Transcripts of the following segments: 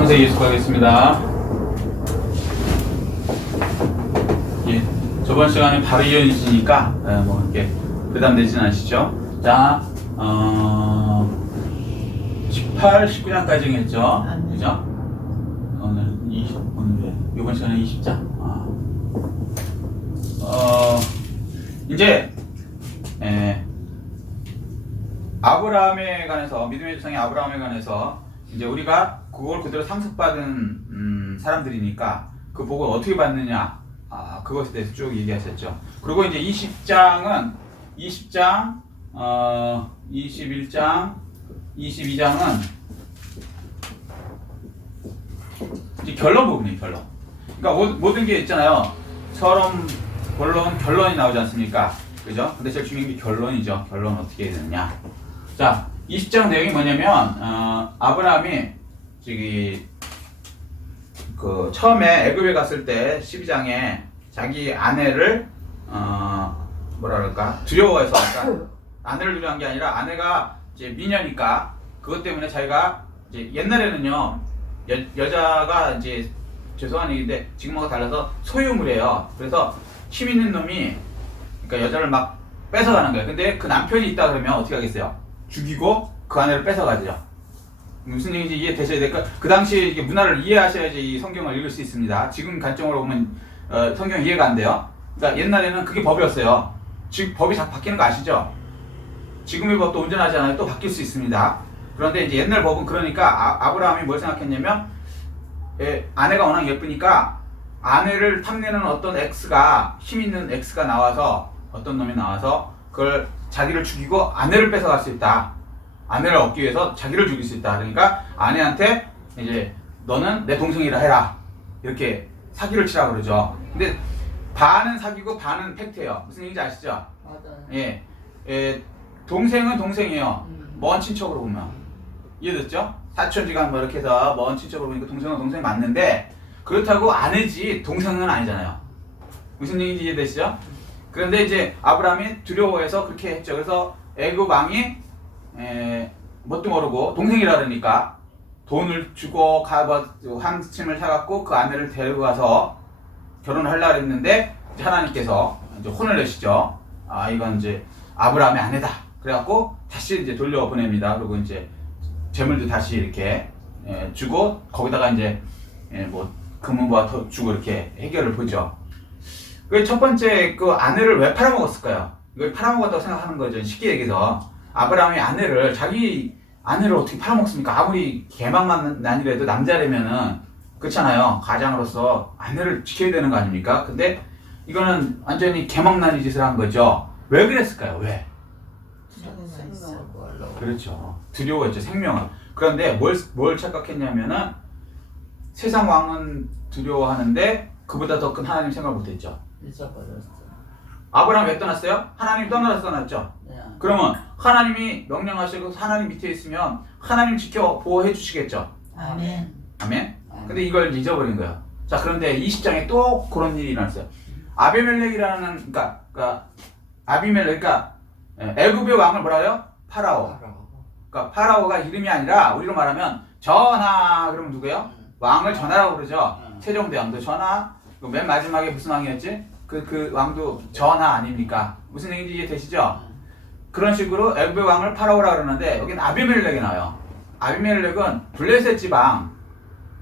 창세기 수고하겠습니다. 예, 저번 시간에 바로 이어지니까 뭐 이렇게 부담되진 않으시죠? 자, 18, 19장까지 했죠? 그죠? 오늘 이번 시간에 20장. 이제 아브라함에 관해서, 믿음의 조상의 아브라함에 관해서 이제 우리가 그걸 그대로 상속받은 사람들이니까 그 복을 어떻게 받느냐, 그것에 대해서 쭉 얘기하셨죠. 그리고 이제 20장, 21장, 22장은 이제 결론 부분이에요. 결론. 그러니까 모든 게 있잖아요. 서론, 본론, 결론이 나오지 않습니까? 그죠? 근데 제일 중요한 게 결론이죠. 결론 어떻게 해야 되느냐. 자, 20장 내용이 뭐냐면, 아브라함이 처음에 애굽에 갔을 때 12장에 자기 아내를 두려워해서, 그러니까 아내를 두려워한 게 아니라 아내가 이제 미녀니까 그것 때문에 자기가 이제 옛날에는요 여자가 이제 죄송한 얘기인데 지금하고 달라서 소유물이에요. 그래서 힘 있는 놈이 그러니까 여자를 막 뺏어가는 거예요. 근데 그 남편이 있다 그러면 어떻게 하겠어요? 죽이고 그 아내를 뺏어가죠. 무슨 얘기인지 이해되셔야 될까? 그 당시 이게 문화를 이해하셔야지 이 성경을 읽을 수 있습니다. 지금 관점으로 보면 성경 이해가 안 돼요. 그러니까 옛날에는 그게 법이었어요. 지금 법이 자꾸 바뀌는 거 아시죠? 지금의 법도 온전하지 않아요. 또 바뀔 수 있습니다. 그런데 이제 옛날 법은 그러니까 아브라함이 뭘 생각했냐면 아내가 워낙 예쁘니까 아내를 탐내는 어떤 X가, 힘 있는 X가 나와서 어떤 놈이 나와서 그걸 자기를 죽이고 아내를 뺏어갈 수 있다. 아내를 얻기 위해서 자기를 죽일 수 있다. 그러니까 아내한테 이제 너는 내 동생이라 해라. 이렇게 사기를 치라 그러죠. 근데 반은 사기고 반은 팩트예요. 무슨 얘기인지 아시죠? 맞아요. 예. 동생은 동생이에요. 먼 친척으로 보면. 이해됐죠? 사촌지간 뭐 이렇게 해서 먼 친척으로 보니까 동생은 동생 맞는데 그렇다고 아내지 동생은 아니잖아요. 무슨 얘기인지 이해되시죠? 그런데 이제 아브라함이 두려워해서 그렇게 했죠. 그래서 애굽 왕이 뭣도 모르고 동생이라 그러니까 돈을 주고 한침을 사갖고 그 아내를 데리고 가서 결혼을 하려고 했는데 하나님께서 이제 혼을 내시죠. 이건 이제 아브라함의 아내다. 그래갖고 다시 이제 돌려보냅니다. 그리고 이제 재물도 다시 이렇게 주고 거기다가 이제 뭐 금은보화 더 주고 이렇게 해결을 보죠. 그 첫 번째 그 아내를 왜 팔아먹었을까요? 이걸 팔아먹었다고 생각하는 거죠. 쉽게 얘기해서 아브라함이 자기 아내를 어떻게 팔아먹습니까? 아무리 개망만난이라도 남자라면은 그렇잖아요. 가장으로서 아내를 지켜야 되는 거 아닙니까? 근데 이거는 완전히 개망난이 짓을 한 거죠. 왜 그랬을까요? 왜? 그렇죠. 두려워했죠. 생명을. 그런데 뭘 착각했냐면은 세상 왕은 두려워하는데 그보다 더 큰 하나님 생각을 못했죠. 잊어버렸어. 아브라함 왜 떠났어요? 하나님 떠났죠. 네. 그러면 하나님이 명령하시고 하나님 밑에 있으면 하나님 지켜 보호해 주시겠죠. 아멘. 아멘. 근데 이걸 잊어버린 거예요. 자, 그런데 20장에 또 그런 일이 일어났어요. 아비멜렉이라는 그러니까 애굽의 왕을 뭐라 해요? 파라오. 그러니까 파라오가 이름이 아니라 우리로 말하면 전하 그러면 누구예요? 왕을 전하라고 그러죠. 세종대왕도 전하. 맨 마지막에 무슨 왕이었지? 그 왕도 전하 아닙니까? 무슨 얘기인지 이해되시죠? 그런 식으로 애굽의 왕을 파라오라 그러는데 여기는 아비멜렉이 나와요. 아비멜렉은 블레셋 지방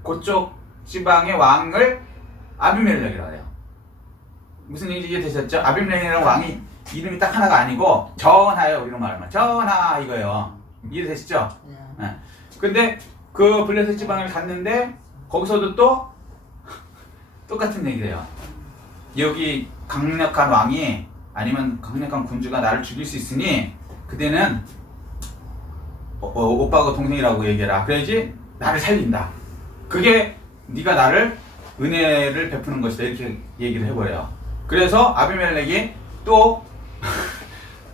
그쪽 지방의 왕을 아비멜렉이라고 해요. 무슨 얘기인지 이해되셨죠? 아비멜렉이라는 왕이 이름이 딱 하나가 아니고 전하예요. 우리로 말하면 전하 이거예요. 이해되시죠? 네. 근데 그 블레셋 지방을 갔는데 거기서도 또 똑같은 얘기를 해요. 여기 강력한 왕이 아니면 강력한 군주가 나를 죽일 수 있으니 그대는 오빠하고 동생이라고 얘기해라. 그래야지 나를 살린다. 그게 네가 나를 은혜를 베푸는 것이다. 이렇게 얘기를 해버려요. 그래서 아비멜렉이 또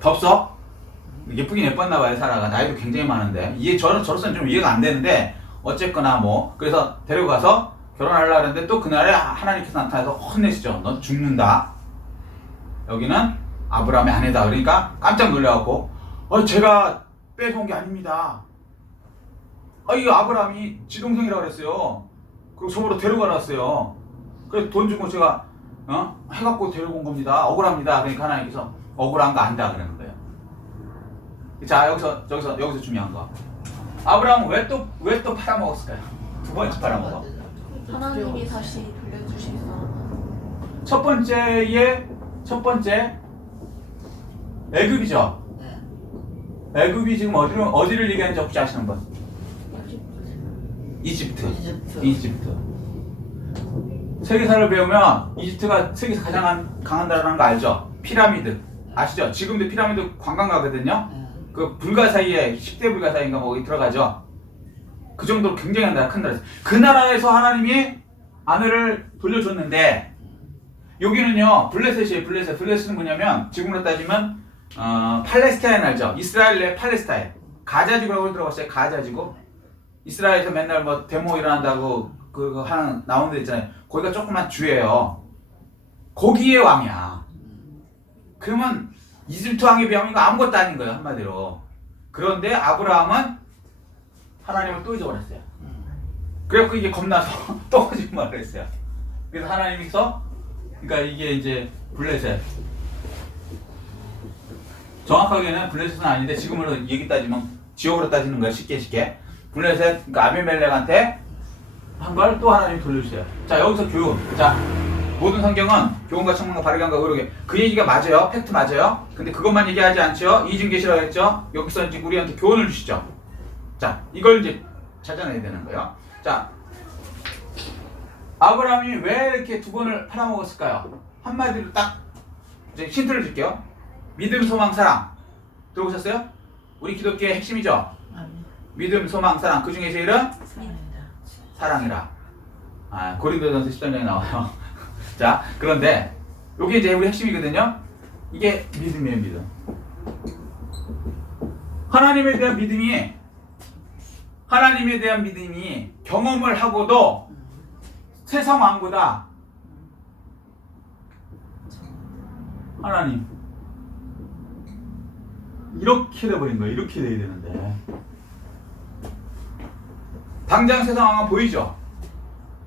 덥석 예쁘긴 예뻤나 봐요. 사라가 나이도 굉장히 많은데 저로서는 좀 이해가 안 되는데 어쨌거나 뭐 그래서 데리고 가서 결혼하려고 했는데 또 그날에 하나님께서 나타나서 혼내시죠. 넌 죽는다. 여기는 아브라함의 아내다. 그러니까 깜짝 놀라갖고 제가 뺏어온 게 아닙니다. 이 아브라함이 지 동생이라고 그랬어요. 그리고 저보러 데려가 놨어요. 그래서 돈 주고 제가 해갖고 데려온 겁니다. 억울합니다. 그러니까 하나님께서 억울한 거 안다 그러는 거예요. 자, 여기서 중요한 거. 아브라함은 왜 또 팔아먹었을까요? 두 번째 팔아먹어. 하나님이 다시 돌려주셔서. 첫 번째 애굽이죠. 애굽이 지금 어디를 얘기하는지 혹시 아시는 분? 이집트. 세계사를 배우면 이집트가 세계에서 가장 강한 나라라는 거 알죠? 피라미드 아시죠? 지금도 피라미드 관광 가거든요. 그 불가 사이에 10대 불가 사이인가 뭐 들어가죠. 그 정도로 굉장히 큰 나라였어요. 그 나라에서 하나님이 아내를 돌려줬는데 여기는요 블레셋이에요. 블레셋은 뭐냐면 지금으로 따지면 팔레스타인 알죠? 이스라엘 내 팔레스타인 가자지구라고 들어봤어요. 가자지구. 이스라엘에서 맨날 뭐 데모 일어난다고 그거 하는 나오는 데 있잖아요. 거기가 조그만 주예요. 거기에 왕이야. 그러면 이집트 왕에 비하면 이거 아무것도 아닌 거예요. 한마디로. 그런데 아브라함은 하나님을 또 잊어버렸어요. 그래서 이게 겁나서 또 거짓말을 했어요. 그래서 하나님께서 그러니까 이게 이제 블레셋 정확하게는 블레셋은 아닌데 지금으로 얘기 따지면 지역으로 따지는 거예요. 쉽게 블레셋 그러니까 아비멜렉한테 한 걸 또 하나님이 돌려주세요. 자 여기서 교훈. 자 모든 성경은 교훈과 청문과 바르게함과 의로게 그 얘기가 맞아요. 팩트 맞아요. 근데 그것만 얘기하지 않죠. 이중계시라고 했죠. 여기서 이제 우리한테 교훈을 주시죠. 자 이걸 이제 찾아내야 되는 거예요. 자 아브라함이 왜 이렇게 두 번을 팔아먹었을까요? 한마디로 딱 이제 힌트를 줄게요. 믿음, 소망, 사랑 들어보셨어요? 우리 기독교의 핵심이죠. 믿음, 소망, 사랑 그 중에 제일은 사랑이라. 고린도전서 13장에 나와요. 자 그런데 이게 이제 우리 핵심이거든요. 이게 믿음이에요. 믿음. 하나님에 대한 믿음이 경험을 하고도 세상 왕보다 하나님 이렇게 돼버린 거예요. 이렇게 돼야 되는데 당장 세상 왕은 보이죠.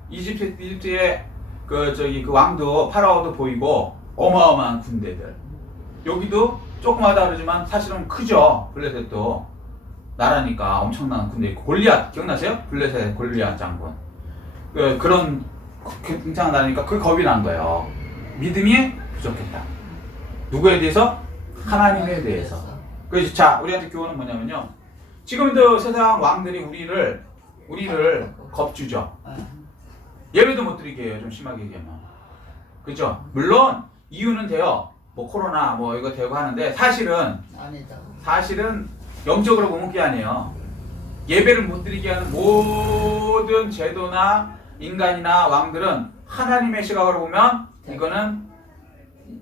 이집트의 그 왕도 파라오도 보이고 어마어마한 군대들. 여기도 조그마하다 그러지만 사실은 크죠. 블레셋도 나라니까 엄청난 군대 있고 골리앗 기억나세요? 블레셋 골리앗 장군. 그런 굉장한 나라니까 그 겁이 난 거예요. 믿음이 부족했다. 누구에 대해서? 하나님에 대해서. 그래서 자 우리한테 교훈은 뭐냐면요. 지금도 세상 왕들이 우리를 겁주죠. 예배도 못 드리게 해요. 좀 심하게 얘기하면. 그죠? 물론 이유는 돼요. 뭐 코로나 뭐 이거 되고 하는데 사실은 영적으로 보면 그게 아니에요. 예배를 못 드리게 하는 모든 제도나 인간이나 왕들은 하나님의 시각으로 보면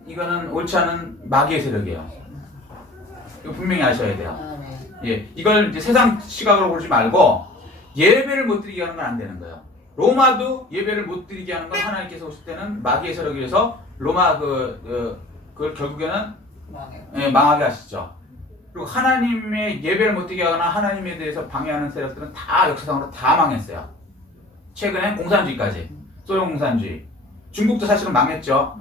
이거는 옳지 않은 마귀의 세력이에요. 이거 분명히 아셔야 돼요. 예, 이걸 이제 세상 시각으로 보지 말고 예배를 못 드리게 하는 건 안 되는 거예요. 로마도 예배를 못 드리게 하는 건 하나님께서 오실 때는 마귀의 세력이 돼서 로마 그걸 결국에는 망하게 하시죠. 그리고 하나님의 예배를 못 드리게 하거나 하나님에 대해서 방해하는 세력들은 다 역사상으로 다 망했어요. 최근에 공산주의까지. 소련 공산주의. 중국도 사실은 망했죠.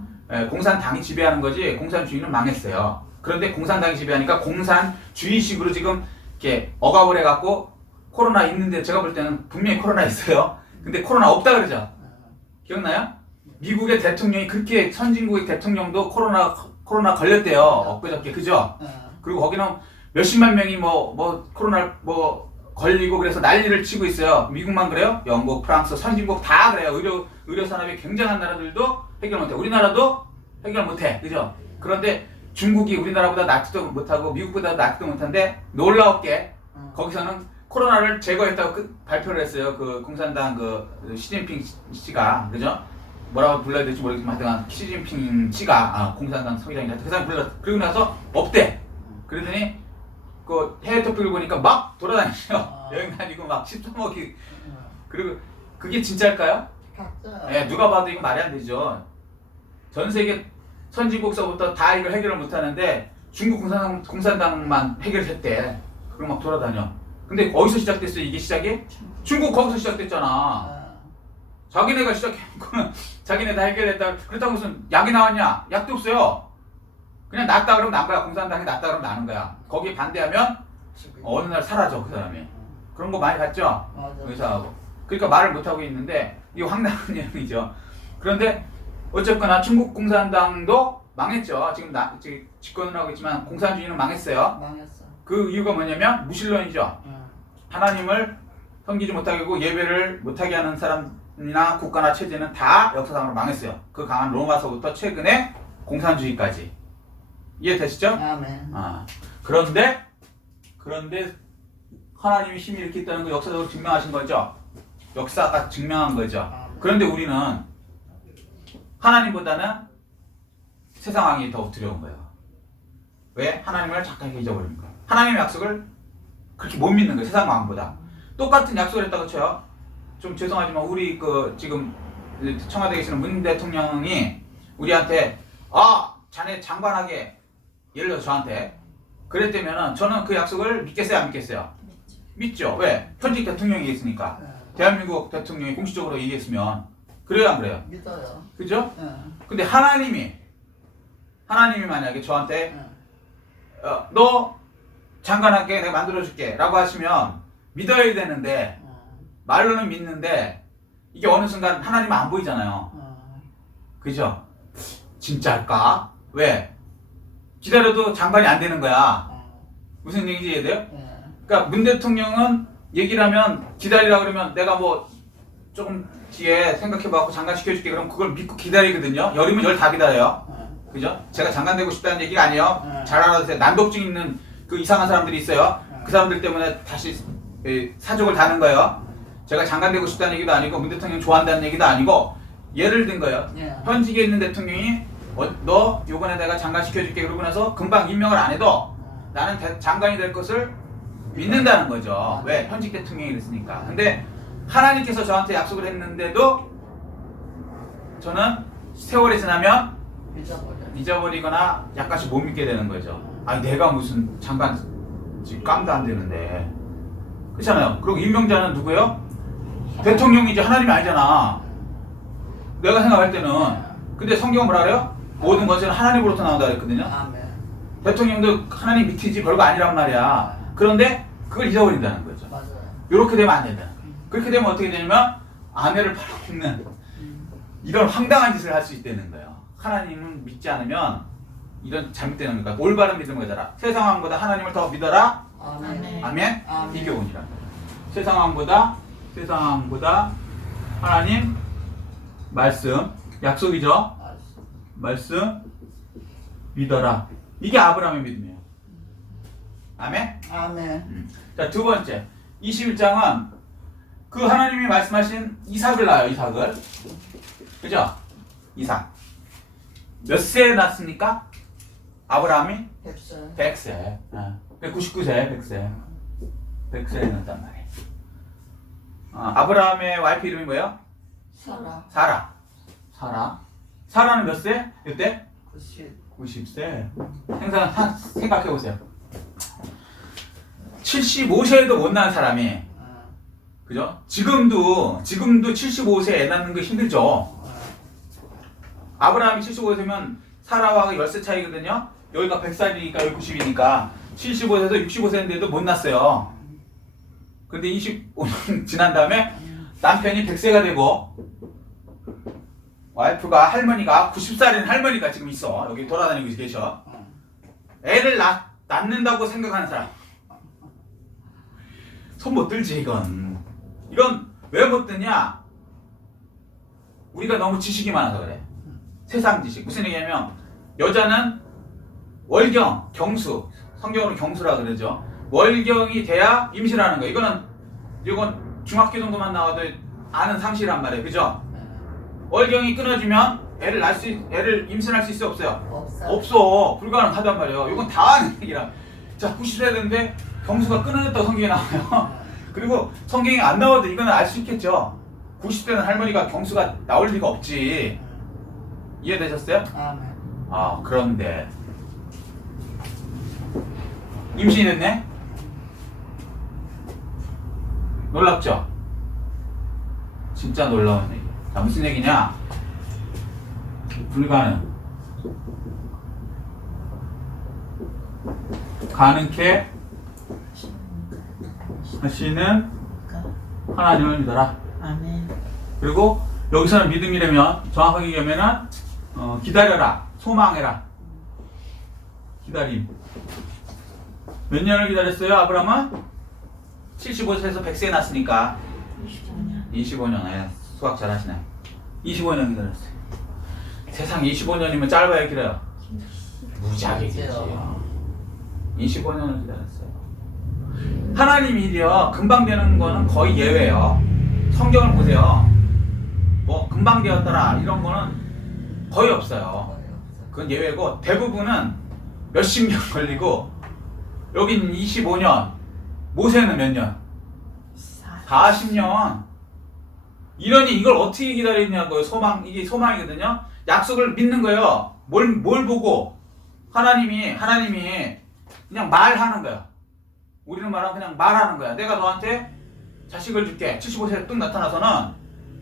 공산당이 지배하는 거지 공산주의는 망했어요. 그런데 공산당이 지배하니까 공산주의식으로 지금 이렇게 억압을 해갖고 코로나 있는데 제가 볼 때는 분명히 코로나 있어요. 근데 코로나 없다 그러죠. 기억나요? 미국의 대통령이 그렇게 선진국의 대통령도 코로나 걸렸대요. 엊그저께 그죠? 그리고 거기는 몇십만 명이 코로나 걸리고 그래서 난리를 치고 있어요. 미국만 그래요? 영국, 프랑스, 선진국 다 그래요. 의료 산업이 굉장한 나라들도 해결 못해. 우리나라도 해결 못해. 그죠? 그런데 중국이 우리나라보다 낫지도 못하고 미국보다 낫지도 못한데 놀라웠게 거기서는 코로나를 제거했다고 발표를 했어요. 그 공산당 시진핑 씨가 그죠? 뭐라고 불러야 될지 모르겠지만 하여튼 시진핑 씨가 공산당 서기장인데 그 사람 그리고 나서 없대. 그러더니 그 해외 토픽을 보니까 막 돌아다니죠. 여행 다니고 막 13억이 그리고 그게 진짜일까요? 예, 누가 봐도 이거 말이 안 되죠. 전 세계 선진국서부터 다 이걸 해결을 못하는데 중국 공산당만 해결했대. 그리고 막 돌아다녀. 근데 어디서 시작됐어요? 이게 시작이? 중국 거기서 시작됐잖아. 자기네가 시작해놓고는 자기네 다 해결했다. 그렇다고 무슨 약이 나왔냐? 약도 없어요. 그냥 낫다 그러면 난 거야. 공산당이 낫다 그러면 나는 거야. 거기에 반대하면 어느 날 사라져 그 사람이. 그런 거 많이 봤죠? 의사하고. 그러니까 말을 못하고 있는데 이게 황당한 내용이죠. 그런데 어쨌거나 중국 공산당도 망했죠. 지금 집권을 하고 있지만 공산주의는 망했어요. 망했어. 그 이유가 뭐냐면 무신론이죠. 하나님을 섬기지 못하게 하고 예배를 못하게 하는 사람이나 국가나 체제는 다 역사상으로 망했어요. 그 강한 로마서부터 최근에 공산주의까지. 이해되시죠? 아멘. 그런데 하나님이 힘이 이렇게 있다는 거 역사적으로 증명하신 거죠. 역사가 증명한 거죠. 그런데 우리는 하나님보다는 세상 왕이 더 두려운 거예요. 왜? 하나님을 착하게 잊어버립니까? 하나님의 약속을 그렇게 못 믿는 거예요. 세상 왕보다. 똑같은 약속을 했다고 쳐요. 좀 죄송하지만 우리 지금 청와대에 계시는 문 대통령이 우리한테 자네 장관하게 예를 들어 저한테 그랬다면은 저는 그 약속을 믿겠어요? 안 믿겠어요? 믿죠. 왜? 현직 대통령이 있으니까. 대한민국 대통령이 공식적으로 얘기했으면 그래요 안 그래요? 믿어요. 그죠? 근데 하나님이 만약에 저한테 너 장관할게 내가 만들어줄게 라고 하시면 믿어야 되는데 말로는 믿는데 이게 어느 순간 하나님은 안 보이잖아요. 그죠? 진짜일까? 왜? 기다려도 장관이 안 되는 거야. 무슨 얘기인지 이해돼요? 그러니까 문 대통령은 얘기를 하면 기다리라 그러면 내가 뭐 조금 뒤에 생각해봐갖고 장관 시켜줄게 그럼 그걸 믿고 기다리거든요. 열이면 열 다 기다려요. 그죠? 제가 장관 되고 싶다는 얘기가 아니에요. 잘 알아두세요. 난독증 있는 그 이상한 사람들이 있어요. 그 사람들 때문에 다시 사족을 다는 거예요. 제가 장관 되고 싶다는 얘기도 아니고 문 대통령 좋아한다는 얘기도 아니고 예를 든 거예요. 현직에 있는 대통령이 너 요번에 내가 장관 시켜줄게 그러고 나서 금방 임명을 안 해도 나는 장관이 될 것을 믿는다는 거죠. 왜? 현직 대통령이 그랬으니까. 근데 하나님께서 저한테 약속을 했는데도 저는 세월이 지나면 잊어버리거나 약간씩 못 믿게 되는 거죠. 내가 무슨 장관 깜도 안 되는데. 그렇잖아요. 그리고 임명자는 누구예요? 대통령이지 하나님이 아니잖아. 내가 생각할 때는. 근데 성경은 뭐라 그래요? 모든 것은 하나님으로부터 나온다 그랬거든요. 아멘. 대통령도 하나님 밑이지 별거 아니란 말이야. 그런데 그걸 잊어버린다는 거죠. 맞아요. 이렇게 되면 안 된다는 거예요. 그렇게 되면 어떻게 되냐면 아내를 팔아먹는 이런 황당한 짓을 할 수 있다는 거예요. 하나님을 믿지 않으면 이런 잘못되는 거니까 올바른 믿음을 가져라. 세상 왕보다 하나님을 더 믿어라. 아멘. 아멘. 아멘. 이 교훈이란 거예요. 세상 왕보다 하나님 말씀 약속이죠. 말씀 믿어라. 이게 아브라함의 믿음이에요. 아멘. 아멘. 자, 두 번째 21장은 그 하나님이 말씀하신 이삭을 낳아요. 이삭을. 그죠? 이삭. 몇 세에 낳습니까? 아브라함이? 100세. 100세. 99세, 100세에 낳았단 말이에요. 아브라함의 와이프 이름이 뭐예요? 사라. 사라는 몇 세? 이때? 90. 90세. 생각해보세요. 75세에도 못 낳은 사람이, 그죠? 지금도 75세 애 낳는 거 힘들죠? 아브라함이 75세면 사라와 10세 차이거든요? 여기가 100살이니까 여기 90이니까 75세에서 65세인데도 못 낳았어요. 근데 25년 지난 다음에 남편이 100세가 되고 와이프가 할머니가 90살인 할머니가 지금 있어. 여기 돌아다니고 계셔. 애를 낳는다고 생각하는 사람. 손 못 들지 이건. 이건 왜 못 드냐? 우리가 너무 지식이 많아서 그래. 세상 지식. 무슨 얘기냐면 여자는 월경, 경수. 성경으로 경수라 그러죠. 월경이 돼야 임신하는 거예요. 이건 중학교 정도만 나와도 아는 상식이란 말이에요. 그죠? 월경이 끊어지면 애를 임신할 수 있어요? 없어요? 없어. 불가능하단 말이에요. 이건 다 아는 얘기라. 자, 90세 됐는데 경수가 끊어졌다고 성경에 나와요. 그리고 성경에 안 나와도 이거는 알 수 있겠죠. 90대는 할머니가 경수가 나올 리가 없지. 이해되셨어요? 아멘. 그런데 임신이 됐네? 놀랍죠? 진짜 놀라운 얘기. 자, 무슨 얘기냐? 불가능. 가능케 하시는 하나님을 믿어라. 아멘. 그리고 여기서는 믿음이라면 정확하게 얘기하면은 기다려라, 소망해라. 기다림. 몇 년을 기다렸어요? 아브라함은 75세에서 100세에 났으니까 25년. 예, 수학 잘하시네. 25년 기다렸어요. 세상 25년이면 짧아요, 길어요? 무지하게 길지요. 25년을 기다렸어요. 하나님 일이요, 금방 되는 거는 거의 예외예요. 성경을 보세요. 뭐 금방 되었더라 이런 거는 거의 없어요. 그건 예외고 대부분은 몇십 년 걸리고, 여긴 25년, 모세는 몇 년? 40년. 이러니 이걸 어떻게 기다리냐고요. 이게 소망이거든요. 약속을 믿는 거예요. 뭘 보고? 하나님이 그냥 말하는 거야. 우리는 말하면 그냥 말하는 거야. 내가 너한테 자식을 줄게. 75세에 뚝 나타나서는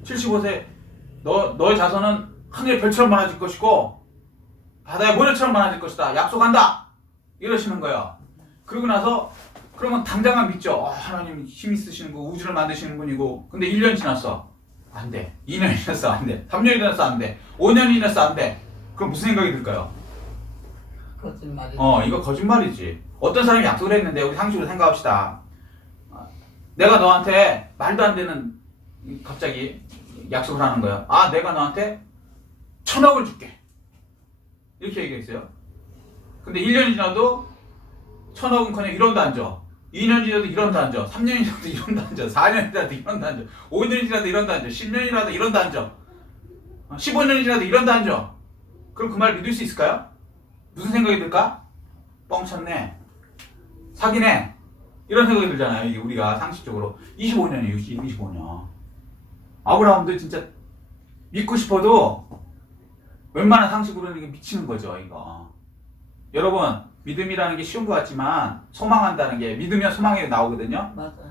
75세 너의 자손은 하늘의 별처럼 많아질 것이고 바다의 모래처럼 많아질 것이다. 약속한다. 이러시는 거예요. 그러고 나서 그러면 당장은 믿죠. 하나님 힘 있으시는 거, 우주를 만드시는 분이고. 근데 1년 지났어. 안 돼. 2년이 지났어. 안 돼. 3년이 지났어. 안 돼. 5년이 지났어. 안 돼. 그럼 무슨 생각이 들까요? 거짓말이. 이거 거짓말이지. 어떤 사람이 약속을 했는데, 우리 상식으로 생각합시다. 내가 너한테 말도 안 되는 갑자기 약속을 하는 거야. 내가 너한테 1,000억을 줄게. 이렇게 얘기했어요. 근데 1년이 지나도 1,000억은커녕 1원도 안 줘. 2년이 지나도 1원도 안 줘. 3년이 지나도 1원도 안 줘. 4년이 지나도 1원도 안 줘. 5년이 지나도 1원도 안 줘. 10년이 지나도 1원도 안 줘. 15년이 지나도 1원도 안 줘. 그럼 그 말 믿을 수 있을까요? 무슨 생각이 들까? 뻥쳤네. 사기네. 이런 생각이 들잖아요. 이게 우리가 상식적으로. 25년이에요. 25년. 아브라함도 진짜 믿고 싶어도 웬만한 상식으로는 이게 미치는 거죠. 이거. 여러분, 믿음이라는 게 쉬운 것 같지만 소망한다는 게, 믿으면 소망이 나오거든요. 맞아요.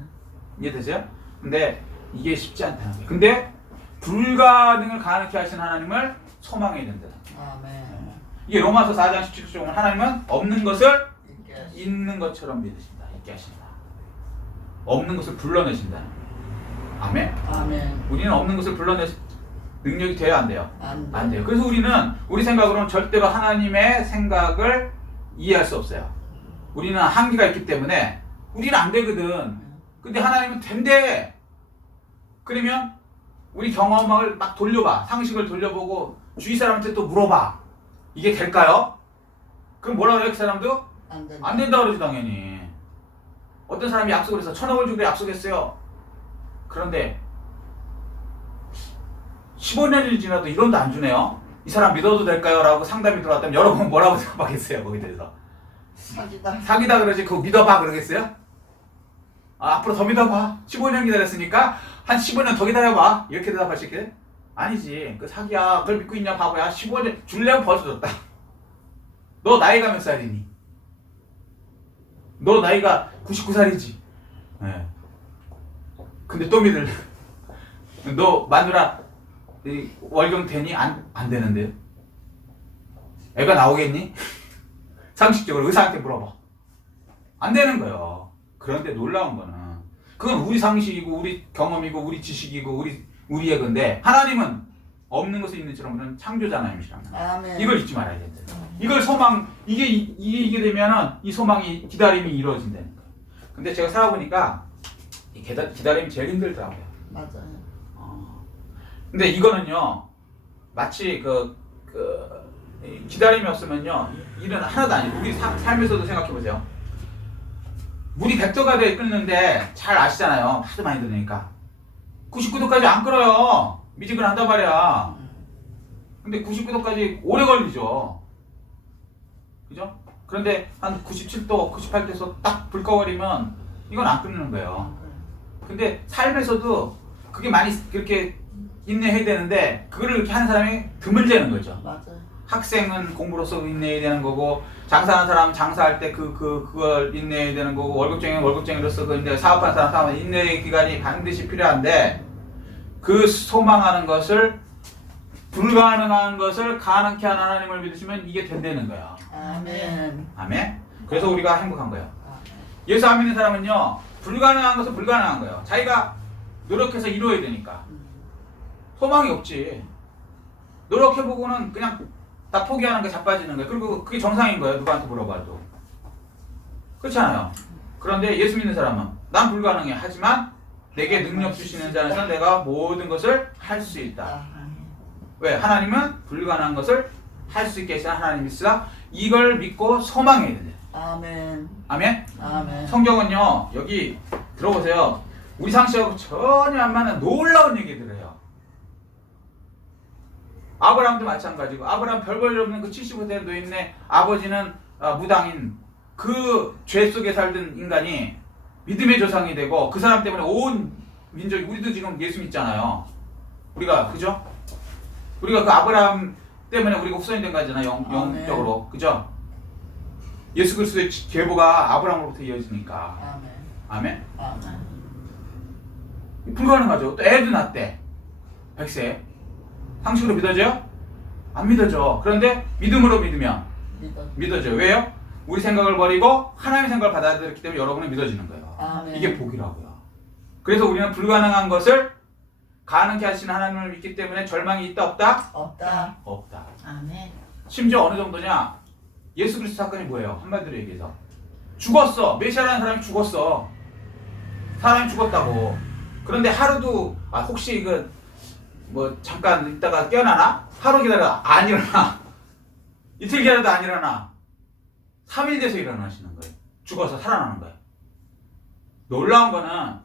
이해되세요? 근데 이게 쉽지 않다는 거예요. 근데 불가능을 가능케 하신 하나님을 소망해야 된다. 아멘. 이게 로마서 4장 17절 보면 하나님은 없는 것을 있게 하시- 있는 것처럼 믿으신다. 있게 하신다. 없는 것을 불러내신다. 아멘? 아멘. 우리는 없는 것을 불러낼 능력이 돼야 안 돼요? 안 돼. 안 돼요. 그래서 우리는 우리 생각으로는 절대로 하나님의 생각을 이해할 수 없어요. 우리는 한계가 있기 때문에 우리는 안 되거든. 근데 하나님은 된대. 그러면 우리 경험을 막 돌려봐. 상식을 돌려보고 주위 사람한테 또 물어봐. 이게 될까요? 그럼 뭐라 그래? 그 사람도? 안 된다. 안 된다 그러지 당연히. 어떤 사람이 약속을 해서 1,000억을 주기로 약속했어요. 그런데 15년이 지나도 1원도 안 주네요. 이 사람 믿어도 될까요? 라고 상담이 들어왔다면 여러분 뭐라고 생각하겠어요? 거기에 대해서. 사기다. 사기다 그러지 그거 믿어봐 그러겠어요? 앞으로 더 믿어봐. 15년 기다렸으니까 한 15년 더 기다려봐. 이렇게 대답할 수 있게? 아니지. 그 사기야. 그걸 믿고 있냐 바보야. 15년 줄려면 벌써 줬다. 너 나이가 몇 살이니? 너 나이가 99살이지. 네. 근데 또 믿을래. 너 마누라 월경 되니? 안 되는데요. 애가 나오겠니? 상식적으로 의사한테 물어봐. 안 되는 거예요. 그런데 놀라운 거는 그건 우리 상식이고 우리 경험이고 우리 지식이고 우리의 건데, 하나님은 없는 것을 있는 처럼은 창조자 하나님이시란 말이에요. 아멘. 이걸 잊지 말아야 된다. 이걸 소망, 이게 되면은 이 소망이, 기다림이 이루어진다는 거예요. 근데 제가 살아보니까 이 기다림이 제일 힘들더라고요. 맞아요. 근데 이거는요, 마치 기다림이 없으면요, 일은 하나도 아니에요. 우리 삶에서도 생각해보세요. 물이 100도가 끓는데 잘 아시잖아요. 하도 많이 들으니까. 99도까지 안 끓어요. 미지근한단 말이야. 근데 99도까지 오래 걸리죠. 그죠? 그런데 한 97도, 98도에서 딱 불 꺼버리면 이건 안 끓는 거예요. 근데 삶에서도 그게 많이 그렇게 인내해야 되는데, 그거를 이렇게 하는 사람이 드물다는 거죠. 맞아요. 학생은 공부로서 인내해야 되는 거고, 장사하는 사람은 장사할 때 그걸 인내해야 되는 거고, 월급쟁이는 월급쟁이로서 그 인내, 사업하는 사람은 인내의 기간이 반드시 필요한데, 그 소망하는 것을, 불가능한 것을 가능케 하는 하나님을 믿으시면 이게 된다는 거야. 아멘. 아멘? 그래서 우리가 행복한 거예요. 아멘. 예수 안 믿는 사람은요, 불가능한 것은 불가능한 거예요. 자기가 노력해서 이루어야 되니까. 소망이 없지. 노력해보고는 그냥 다 포기하는 거 자빠지는 거예요. 그리고 그게 정상인 거예요. 누구한테 물어봐도. 그렇잖아요. 그런데 예수 믿는 사람은 난 불가능해. 하지만 내게 능력 주시는 자에서 내가 모든 것을 할 수 있다. 왜? 하나님은 불가능한 것을 할 수 있게 하시는 하나님이시다. 이걸 믿고 소망해야 된다. 아멘. 아멘? 아멘. 성경은요, 여기 들어보세요. 우리 상식하고 전혀 안 맞는 놀라운 얘기들을 해요. 아브라함도 마찬가지고, 아브라함 별 볼 일 없는 그 75세 노인네 아버지는 무당인 그 죄 속에 살던 인간이 믿음의 조상이 되고, 그 사람 때문에 온 민족이, 우리도 지금 예수 믿잖아요. 우리가, 그죠? 우리가 그 아브라함 때문에 우리가 후손이 된 거잖아요. 영적으로. 그죠? 예수 그리스도의 계보가 아브라함으로부터 이어지니까. 아멘. 아멘? 아멘. 불가능하죠. 또 애도 낳대. 100세. 상식으로 믿어져요? 안 믿어져. 그런데 믿음으로 믿으면 믿어져요. 왜요? 우리 생각을 버리고 하나님의 생각을 받아들였기 때문에 여러분은 믿어지는 거예요. 아멘. 이게 복이라고요. 그래서 우리는 불가능한 것을 가능케 하시는 하나님을 믿기 때문에 절망이 있다 없다? 없다. 없다. 아멘. 심지어 어느 정도냐? 예수 그리스도 사건이 뭐예요? 한마디로 얘기해서 죽었어. 메시아라는 사람이 죽었어. 사람이 죽었다고. 그런데 하루도 혹시 이거 뭐 잠깐 있다가 깨어나나? 하루 기다려 안 일어나. 이틀 기다려도 안 일어나. 3일 돼서 일어나시는 거예요. 죽어서 살아나는 거예요. 놀라운 거는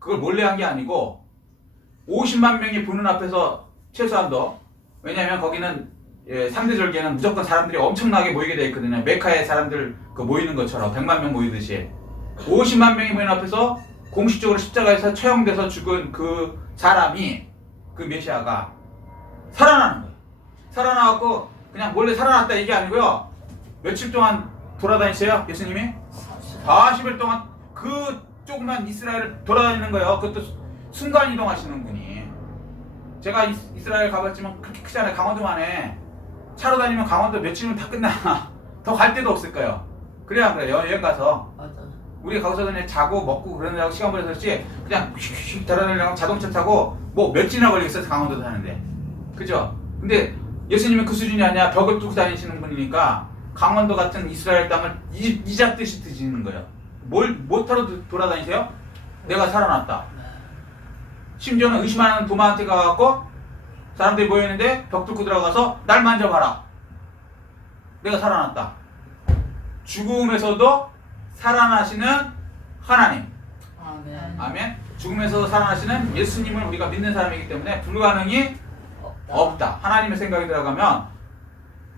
그걸 몰래 한 게 아니고 50만 명이 보는 앞에서 최소한도, 왜냐하면 거기는 3대 절기에는 무조건 사람들이 엄청나게 모이게 되어 있거든요. 메카에 사람들 모이는 것처럼 100만 명 모이듯이 50만 명이 모이는 앞에서 공식적으로 십자가에서 처형돼서 죽은 그 사람이, 그 메시아가 살아나는 거예요. 살아나갖고 그냥 몰래 살아났다 이게 아니고요. 며칠 동안 돌아다니세요, 예수님이? 40일 동안 그 조그만 이스라엘을 돌아다니는 거예요. 그것도 순간 이동하시는 분이. 제가 이스라엘 가봤지만 그렇게 크잖아요. 강원도만 해. 차로 다니면 강원도 며칠이면 다 끝나. 더 갈 데도 없을 거예요. 그래야 그래요. 여행 가서. 맞아. 우리 거기서 그냥 자고 먹고 그러느라고 시간 보내서지 그냥 휙휙 돌아다니려고 자동차 타고 뭐 며칠이나 걸리겠어요. 강원도 사는데. 그죠? 근데 예수님은 그 수준이 아니야. 벽을 뚫고 다니시는 분이니까 강원도 같은 이스라엘 땅을 이잡듯이 드시는 거예요. 뭐 타러 돌아다니세요? 내가 살아났다. 심지어는 의심하는 도마한테 가갖고 사람들이 모여있는데 벽 뚫고 들어가서 날 만져봐라. 내가 살아났다. 죽음에서도 살아나시는 하나님. 아멘. 아멘. 죽음에서도 살아나시는 예수님을 우리가 믿는 사람이기 때문에 불가능이 없다. 하나님의 생각이 들어가면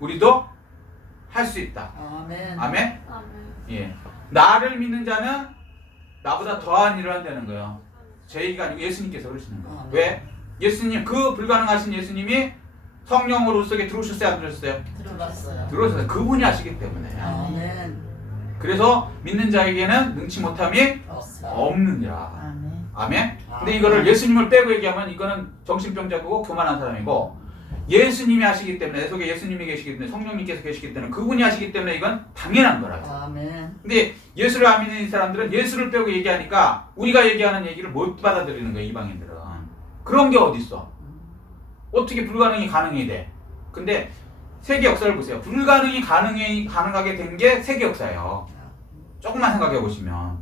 우리도 할 수 있다. 아멘. 아멘. 아멘. 예. 나를 믿는 자는 나보다 더한 일을 한다는 거예요. 제 얘기가 아니고 예수님께서 그러시는 거예요. 왜? 예수님, 그 불가능하신 예수님이 성령으로 속에 들어오셨어요? 안 들어오셨어요? 들어봤어요. 들어오셨어요. 그분이 하시기 때문에. 아멘. 그래서 믿는 자에게는 능치 못함이 없어. 없느니라. 아멘. 아멘? 근데 이거를 예수님을 빼고 얘기하면 이거는 정신병자고 교만한 사람이고, 예수님이 하시기 때문에, 내 속에 예수님이 계시기 때문에, 성령님께서 계시기 때문에, 그분이 하시기 때문에 이건 당연한 거라고. 아멘. 근데 예수를 안 믿는 사람들은 예수를 빼고 얘기하니까 우리가 얘기하는 얘기를 못 받아들이는 거예요. 이방인들은. 그런 게 어딨어. 어떻게 불가능이 가능이 돼. 근데 세계 역사를 보세요. 불가능이 가능하게 된 게 세계 역사예요. 조금만 생각해 보시면,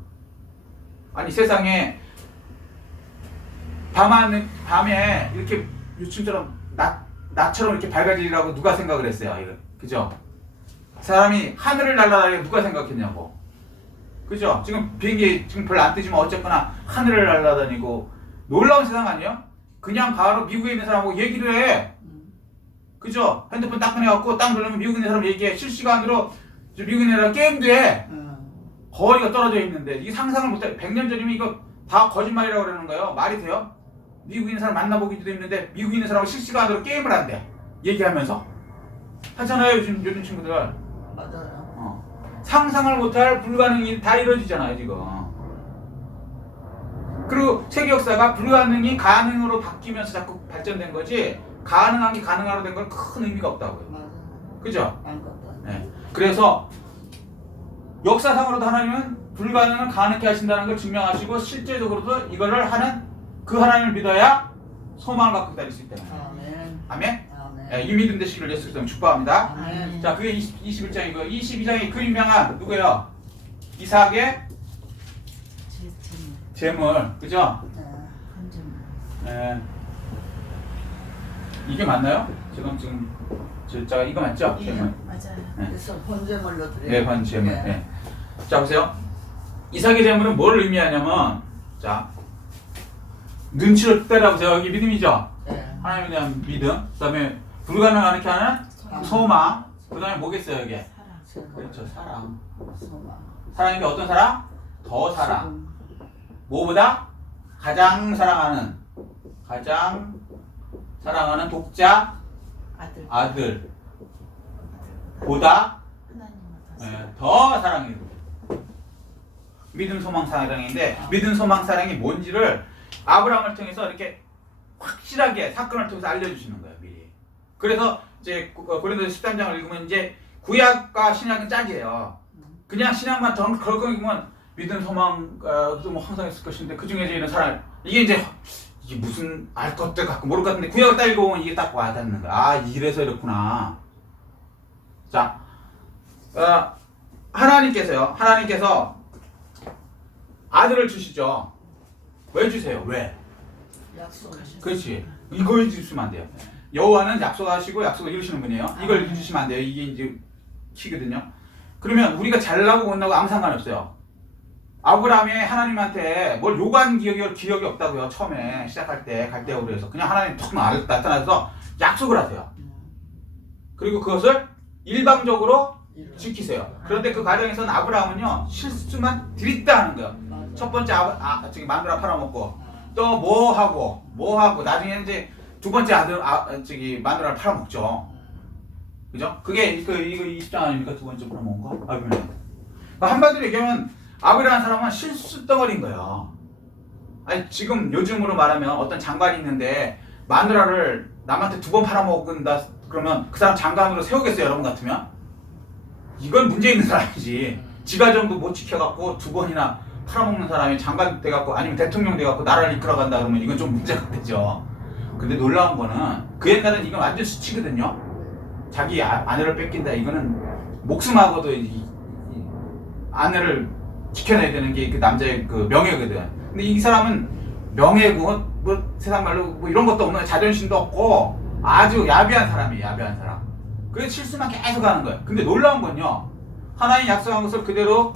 아니 세상에 밤에 이렇게 요즘처럼 낮처럼 이렇게 밝아지리라고 누가 생각을 했어요? 이거 그죠? 사람이 하늘을 날아다니고 누가 생각했냐고. 그죠? 지금 비행기 지금 별로 안 뜨지만 어쨌거나 하늘을 날아다니고 놀라운 세상 아니에요? 그냥 바로 미국에 있는 사람하고 얘기를 해. 그죠? 핸드폰 딱 꺼내갖고 딱 누르면 미국에 있는 사람 얘기해. 실시간으로 미국에 있는 사람 게임도 해. 거리가 떨어져 있는데 이게 상상을 못해. 100년 전이면 이거 다 거짓말이라고 그러는 거예요. 말이 돼요? 미국에 있는 사람 만나보기도 힘든데 미국에 있는 사람하고 실시간으로 게임을 한대. 얘기하면서. 하잖아요 요즘 친구들. 맞아요. 상상을 못할 불가능이 다 이루어지잖아요 지금. 그리고 세계 역사가 불가능이 가능으로 바뀌면서 자꾸 발전된 거지 가능한 게 가능하로 된 건 큰 의미가 없다고요. 맞아요. 그죠? 아무것도. 네. 그래서 역사상으로도 하나님은 불가능을 가능케 하신다는 걸 증명하시고 실제적으로도 이거를 하는 그 하나님을 믿어야 소망을 갖고 기다릴 수 있다는 거예요. 아멘. 아멘? 아멘. 네, 이 믿음 되시기를 예수 그리스도 축복합니다. 아멘. 자, 그게 21장이고요. 22장이 그 유명한 누구예요? 이삭의 재물, 그죠? 네. 이게 맞나요? 지금 제가 이거 맞죠? 예, 재물. 맞아요. 그래서 번제물로 드려요. 네, 번 재물. 네. 네. 자, 보세요. 이삭의 재물은 뭘 의미하냐면, 자, 눈치를 떼라 보세요. 여기 믿음이죠? 네. 하나님에 대한 믿음. 그다음에 불가능한 이렇게 하는 소망. 그다음에 뭐겠어요, 이게? 그렇죠, 사랑. 소망. 사랑인 게 어떤 사랑? 더 사랑. 뭐보다? 가장 사랑하는 독자 아들 보다 더 사랑해. 믿음 소망 사랑인데 믿음 소망 사랑이 뭔지를 아브라함을 통해서 이렇게 확실하게 사건을 통해서 알려주시는 거예요 미리. 그래서 이제 고린도서 13장을 읽으면 이제 구약과 신약은 짝이에요. 그냥 신약만 덜컥 읽으면 믿음 소망 뭐 항상 있을 것인데 그 중에 이런 사랑 이게 무슨 알 것들 같고 모를 것 같은데 구약을 딱 읽어보면 이게 딱 와닿는 거야. 아 이래서 이렇구나. 자 하나님께서 아들을 주시죠. 왜 주세요? 왜? 약속하셨어요. 그렇지. 이걸 주시면 안 돼요. 여호와는 약속하시고 약속을 이루시는 분이에요. 이걸 주시면 안 돼요. 이게 이제 키거든요. 그러면 우리가 잘나고 못나고 아무 상관이 없어요. 아브라함이 하나님한테 뭘 요구한 기억이 없다고요. 처음에 시작할 때 갈대아우르에서 해서 그냥 하나님 툭 나타나서 약속을 하세요. 그리고 그것을 일방적으로 지키세요. 그런데 그 과정에서는 아브라함은요 실수만 드립다 하는 거예요. 첫 번째 저기 마누라 팔아먹고 또 뭐 하고 나중에 이제 두 번째 아들 저기 마누라를 팔아먹죠. 그죠? 그게 이거 20장 아닙니까? 두 번째 팔아먹은 거? 그러니까 한마디로 얘기하면 아브라함 사람은 실수 덩어리인 거예요. 아니 지금 요즘으로 말하면 어떤 장관이 있는데 마누라를 남한테 두 번 팔아먹는다 그러면 그 사람 장관으로 세우겠어요? 여러분 같으면? 이건 문제 있는 사람이지. 지가정도 못 지켜갖고 두 번이나 팔아먹는 사람이 장관 돼갖고 아니면 대통령 돼갖고 나라를 이끌어간다 그러면 이건 좀 문제가 되죠. 근데 놀라운 거는 그 옛날엔 이건 완전 수치거든요. 자기 아내를 뺏긴다 이거는 목숨하고도 이 아내를 지켜내야 되는 게 그 남자의 그 명예거든. 근데 이 사람은 명예고 뭐 세상 말로 뭐 이런 것도 없는 자존심도 없고 아주 야비한 사람이에요. 야비한 사람. 그래서 실수만 계속 하는 거예요. 근데 놀라운 건요. 하나님 약속한 것을 그대로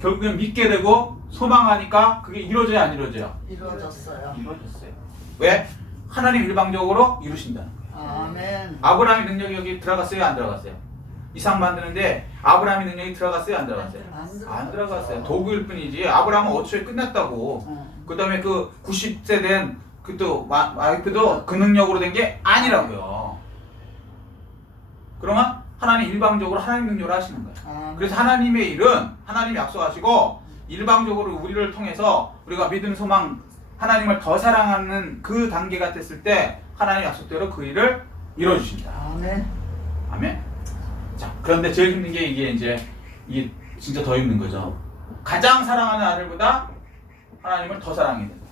결국엔 믿게 되고 소망하니까 그게 이루어져야 안 이루어져요? 이루어졌어요. 이루어졌어요. 왜? 하나님 일방적으로 이루신다는 거예요. 아멘. 아브라함의 능력이 여기 들어갔어요? 안 들어갔어요? 이삭 만드는데 아브라함의 능력이 들어갔어요? 안 들어갔어요? 안 들어갔어요. 도구일 뿐이지. 아브라함은 어초에 끝났다고. 그 다음에 그 90세 된 그또 와이프도 그 능력으로 된 게 아니라고요. 그러면 하나님 일방적으로 하나님 능력을 하시는 거예요. 그래서 하나님의 일은 하나님 약속하시고 일방적으로 우리를 통해서 우리가 믿음, 소망, 하나님을 더 사랑하는 그 단계가 됐을 때 하나님 약속대로 그 일을 이루어주신다. 아멘. 아멘. 자, 그런데 제일 힘든 게 이게 진짜 더 힘든 거죠. 가장 사랑하는 아들보다 하나님을 더 사랑해야 된다.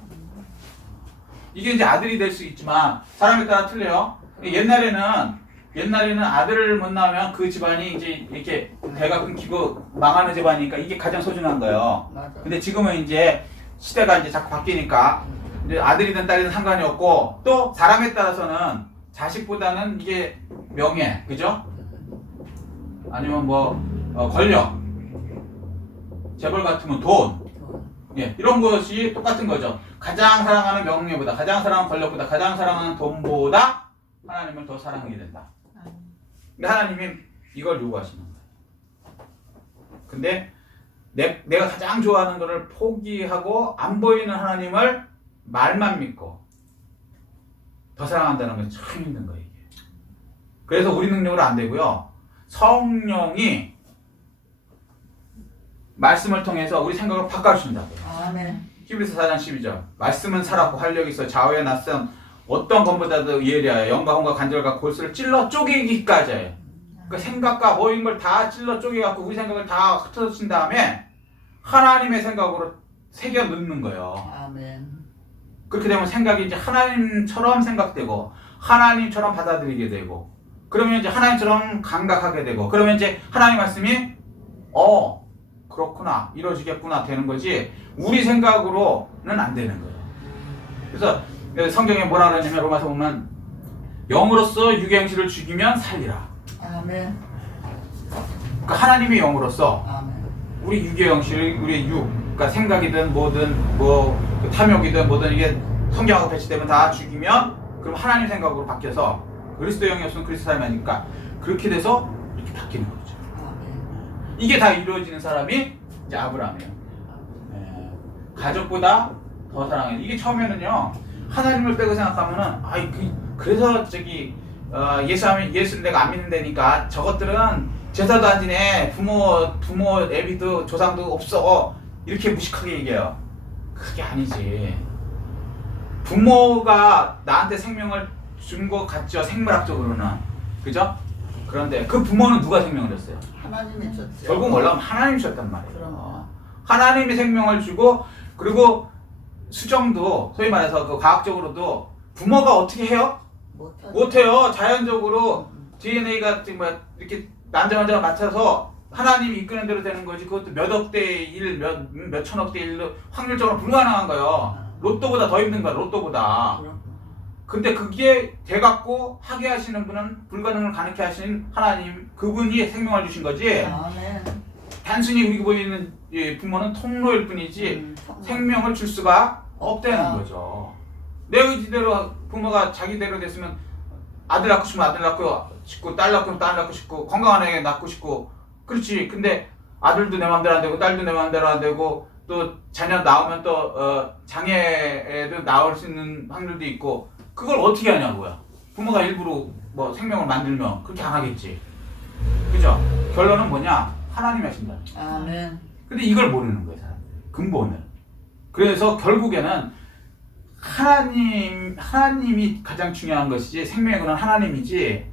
이게 이제 아들이 될 수 있지만 사람에 따라 틀려요. 옛날에는 아들을 못 낳으면 그 집안이 이제 이렇게 대가 끊기고 망하는 집안이니까 이게 가장 소중한 거예요. 맞아. 근데 지금은 이제 시대가 이제 자꾸 바뀌니까 이제 아들이든 딸이든 상관이 없고 또 사람에 따라서는 자식보다는 이게 명예, 그죠? 아니면 뭐 권력, 재벌 같으면 돈, 예, 이런 것이 똑같은 거죠. 가장 사랑하는 명예보다, 가장 사랑하는 권력보다, 가장 사랑하는 돈보다 하나님을 더 사랑하게 된다. 근데 하나님이 이걸 요구하시는 거예요. 근데 내가 가장 좋아하는 것을 포기하고 안 보이는 하나님을 말만 믿고 더 사랑한다는 건 참 힘든 거예요. 이게. 그래서 우리 능력으로 안 되고요. 성령이 말씀을 통해서 우리 생각을 바꿔주신다고요. 아멘. 히브리서 4장 12절. 말씀은 살았고 활력이 있어 좌우에 낯선 어떤 것보다도 예리하여 영과 혼과 관절과 골수를 찔러 쪼개기까지 해요. 그 생각과 모인 걸 다 찔러 쪼개갖고 우리 생각을 다 흩어진 다음에 하나님의 생각으로 새겨 넣는 거예요. 아멘. 그렇게 되면 생각이 이제 하나님처럼 생각되고 하나님처럼 받아들이게 되고 그러면 이제 하나님처럼 감각하게 되고 그러면 이제 하나님 말씀이 그렇구나 이루어지겠구나 되는 거지 우리 생각으로는 안 되는 거예요. 그래서 성경에 뭐라 그러냐면 로마서 보면 영으로서 육의 형식을 죽이면 살리라. 아멘. 그러니까 하나님의 영으로서 아멘. 우리 육의 형식, 우리 육, 그러니까 생각이든 뭐든 뭐 탐욕이든 뭐든 이게 성경하고 배치되면 다 죽이면 그럼 하나님 생각으로 바뀌어서 그리스도 영이 없으면 그리스도 사람이 아니니까 그렇게 돼서 이렇게 바뀌는 거죠. 아멘. 이게 다 이루어지는 사람이 이제 아브라함이에요. 가족보다 더 사랑해. 이게 처음에는요 하나님을 빼고 생각하면은 그래서 예수를 내가 안 믿는다니까 저것들은 제사도 안 지내 부모 애비도 조상도 없어 이렇게 무식하게 얘기해요. 그게 아니지. 부모가 나한테 생명을 준 것 같죠 생물학적으로는 그죠? 그런데 그 부모는 누가 생명을 줬어요? 하나님이 줬죠. 결국 뭐라면 하나님이 줬단 말이에요. 그럼요. 하나님이 생명을 주고 그리고 수정도 소위 말해서 그 과학적으로도 부모가 어떻게 해요? 못해요. 자연적으로 DNA가 이렇게 난자난자가 맞춰서 하나님이 이끄는 대로 되는 거지. 그것도 몇 억대 1, 몇 천억 대 1로 확률적으로 불가능한 거예요. 로또보다 더 힘든 거야. 로또보다. 근데 그게 돼갖고 하게 하시는 분은 불가능을 가능케 하신 하나님 그분이 생명을 주신 거지. 아멘. 단순히 우리 보이는 부모는 통로일 뿐이지 생명을 줄 수가 없다는 거죠. 내 의지대로 부모가 자기대로 됐으면 아들 낳고 싶으면 아들 낳고 싶고 딸 낳고 싶으면 딸 낳고 싶고 건강한 애 낳고 싶고 그렇지. 근데 아들도 내 마음대로 안 되고 딸도 내 마음대로 안 되고 또 자녀 낳으면 또 장애도 나올 수 있는 확률도 있고 그걸 어떻게 하냐고요. 부모가 일부러 뭐 생명을 만들면 그렇게 안 하겠지. 그죠? 결론은 뭐냐? 하나님이 하신다. 아멘. 근데 이걸 모르는 거예요, 사람. 근본을. 그래서 결국에는 하나님이 가장 중요한 것이지 생명의 근원 하나님이지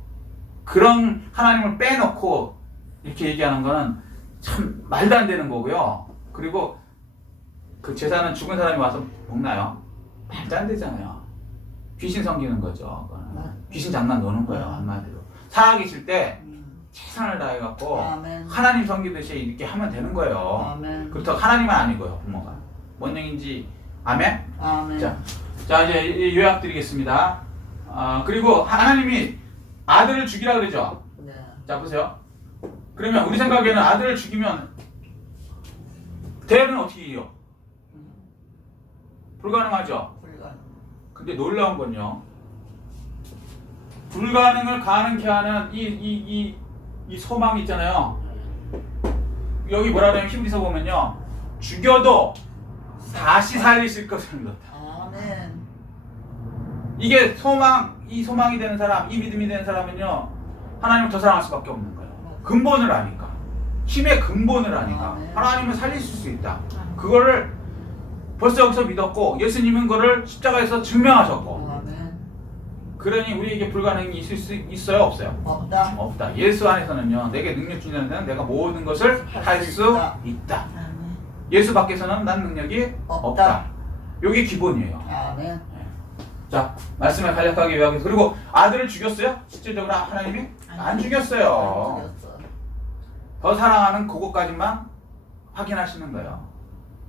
그런 하나님을 빼놓고 이렇게 얘기하는 거는 참 말도 안 되는 거고요. 그리고 그 제사는 죽은 사람이 와서 먹나요? 말도 안 되잖아요. 귀신 섬기는 거죠. 귀신 장난 노는 거예요, 한마디로. 살아계실 때 최선을 다해갖고 아멘. 하나님 섬기듯이 이렇게 하면 되는 거예요. 아멘. 그렇다고 하나님은 아니고요, 부모가. 뭔 얘기인지 아멘? 아멘. 자 이제 요약 드리겠습니다. 그리고 하나님이 아들을 죽이라 그러죠. 네. 자 보세요. 그러면 우리 생각에는 아들을 죽이면 대는 어떻게 이겨? 불가능하죠. 불가능. 근데 놀라운 건요. 불가능을 가능케 하는 이 소망이 있잖아요. 여기 뭐라 그러냐면 히브리서 보면요. 죽여도 다시 살리실 것을 믿었다. 아멘. 이게 이 소망이 되는 사람, 이 믿음이 되는 사람은요. 하나님을 더 사랑할 수밖에 없는 거예요. 근본을 아니까. 힘의 근본을 아니까. 아멘. 하나님을 살리실 수 있다. 그거를 벌써 여기서 믿었고 예수님은 그거를 십자가에서 증명하셨고 아멘. 그러니 우리에게 불가능이 있을 수 있어요? 없어요? 없다. 없다. 예수 안에서는요. 내게 능력 주는 데는 내가 모든 것을 할 수 있다. 예수 밖에서는 난 능력이 없다. 이게 기본이에요. 아멘. 자, 말씀을 간략하게 요약해서 그리고 아들을 죽였어요? 실질적으로 하나님이? 안 죽였어요. 죽였어. 더 사랑하는 그것까지만 확인하시는 거예요.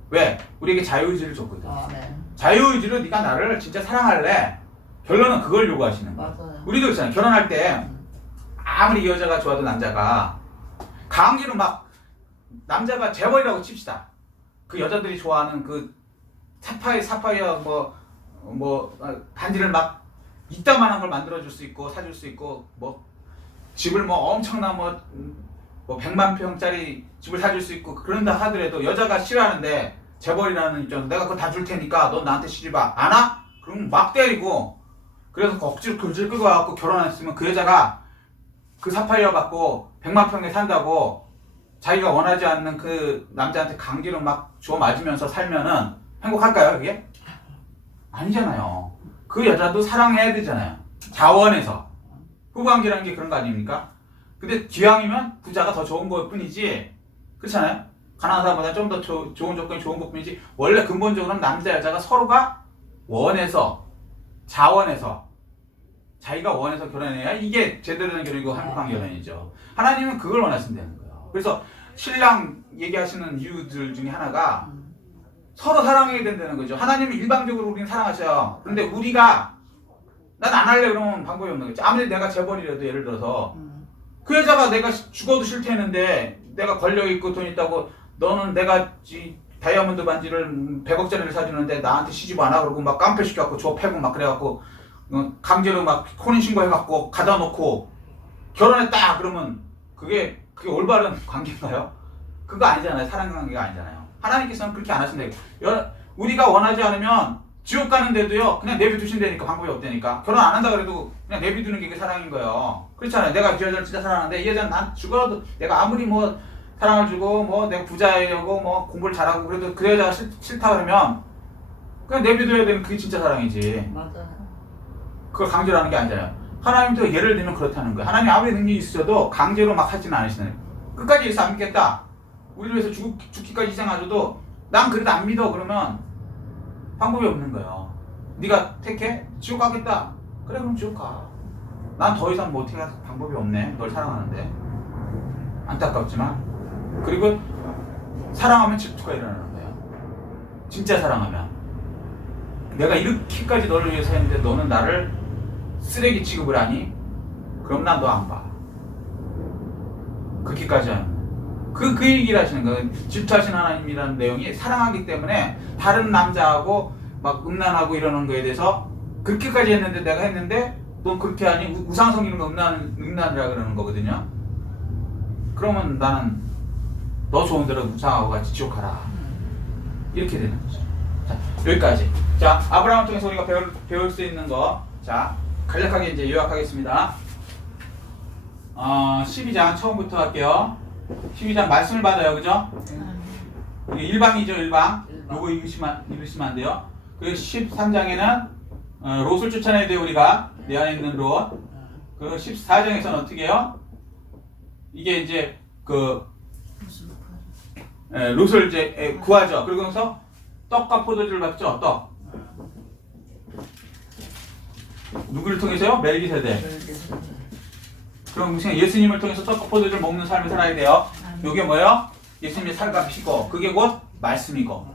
왜? 우리에게 자유의지를 줬거든. 아멘. 자유의지로 네가 나를 진짜 사랑할래? 결론은 그걸 요구하시는 거예요. 맞아요. 우리도 그렇잖아요. 결혼할 때 아무리 이 여자가 좋아도 남자가 강제로 막 남자가 재벌이라고 칩시다. 그 여자들이 좋아하는 그 사파이어 반지를 막 이따만한 걸 만들어줄 수 있고 사줄 수 있고 뭐 집을 뭐 엄청난 뭐 100만 평짜리 집을 사줄 수 있고 그런다 하더라도 여자가 싫어하는데 재벌이라는 입장에서 내가 그거 다 줄 테니까 넌 나한테 시집 와. 안 와? 그럼 막 때리고 그래서 억지로 끌고 와갖고 결혼했으면 그 여자가 그 사파이어 갖고 100만 평에 산다고 자기가 원하지 않는 그 남자한테 강제로 막 주워 맞으면서 살면은 행복할까요, 그게? 아니잖아요. 그 여자도 사랑해야 되잖아요. 자원에서. 부부관계라는 게 그런 거 아닙니까? 근데 기왕이면 부자가 더 좋은 것 뿐이지, 그렇잖아요? 가난한 사람보다 좀 더 좋은 조건이 좋은 것 뿐이지, 원래 근본적으로는 남자 여자가 서로가 원해서, 자원해서, 자기가 원해서 결혼해야 이게 제대로 된 결혼이고 행복한 결혼이죠. 하나님은 그걸 원하신다는 거예요. 그래서 신랑 얘기하시는 이유들 중에 하나가 서로 사랑해야 된다는 거죠. 하나님은 일방적으로 우리는 사랑하셔요. 그런데 우리가 난 안 할래 그러면 방법이 없는 거죠. 아무리 내가 재벌이라도 예를 들어서 그 여자가 내가 죽어도 싫다는데 내가 권력 있고 돈 있다고 너는 내가 다이아몬드 반지를 100억짜리를 사주는데 나한테 시집 안 와 그러고 막 깡패 시켜갖고 줘 패고 막 그래갖고 강제로 막 혼인신고 해갖고 가다 놓고 결혼했다 그러면 그게 올바른 관계인가요? 그거 아니잖아요. 사랑 관계가 아니잖아요. 하나님께서는 그렇게 안 하신다고. 우리가 원하지 않으면 지옥 가는데도요 그냥 내비두신다니까. 방법이 없다니까. 결혼 안 한다 그래도 그냥 내비두는 게 사랑인 거예요. 그렇잖아요. 내가 그 여자를 진짜 사랑하는데 이 여자는 난 죽어도 내가 아무리 뭐 사랑을 주고 뭐 내가 부자이고 뭐 공부를 잘하고 그래도 그 여자가 싫다 그러면 그냥 내비둬야 되는 그게 진짜 사랑이지. 맞아요. 그걸 강제로 하는 게 아니잖아요. 하나님도 예를 들면 그렇다는 거예요. 하나님 아무리 능력이 있으셔도 강제로 막 하지는 않으시는 거예요. 끝까지 예수 안 믿겠다. 우리를 위해서 죽기까지 희생하셔도 난 그래도 안 믿어 그러면 방법이 없는 거예요. 네가 택해? 지옥 가겠다. 그래 그럼 지옥 가. 난 더 이상 뭐 어떻게 할 방법이 없네. 널 사랑하는데. 안타깝지만. 그리고 사랑하면 질투가 일어나는 거예요. 진짜 사랑하면. 내가 이렇게까지 너를 위해서 했는데 너는 나를 쓰레기 취급을 하니? 그럼 난 너 안 봐. 그렇게까지 하는 거예요. 그 얘기를 하시는 거예요. 질투하시는 하나님이라는 내용이 사랑하기 때문에 다른 남자하고 막 음란하고 이러는 거에 대해서 그렇게까지 했는데 내가 했는데 넌 그렇게 하니? 우상 섬기는 거 음란이라 그러는 거거든요. 그러면 나는 너 좋은 대로 우상하고 같이 지옥 가라. 이렇게 되는 거죠. 자, 여기까지. 자, 아브라함을 통해서 우리가 배울 수 있는 거. 자, 간략하게 이제 요약하겠습니다. 12장 처음부터 할게요. 12장 말씀을 받아요. 그죠? 이게 일방이죠, 일방. 요거 읽으시면 안 돼요. 그리고 13장에는 롯을 쫓아내야 돼요, 우리가. 내 안에 있는 롯. 그리고 14장에서는 어떻게 해요? 이게 이제 롯을 이제 구하죠. 그리고 나서 떡과 포도주를 받죠. 떡. 누구를 통해서요? 멜기세덱. 그럼 예수님을 통해서 떡과 포도주를 먹는 삶을 살아야 돼요. 요게 뭐예요? 예수님의 살과 피고 그게 곧 말씀이고.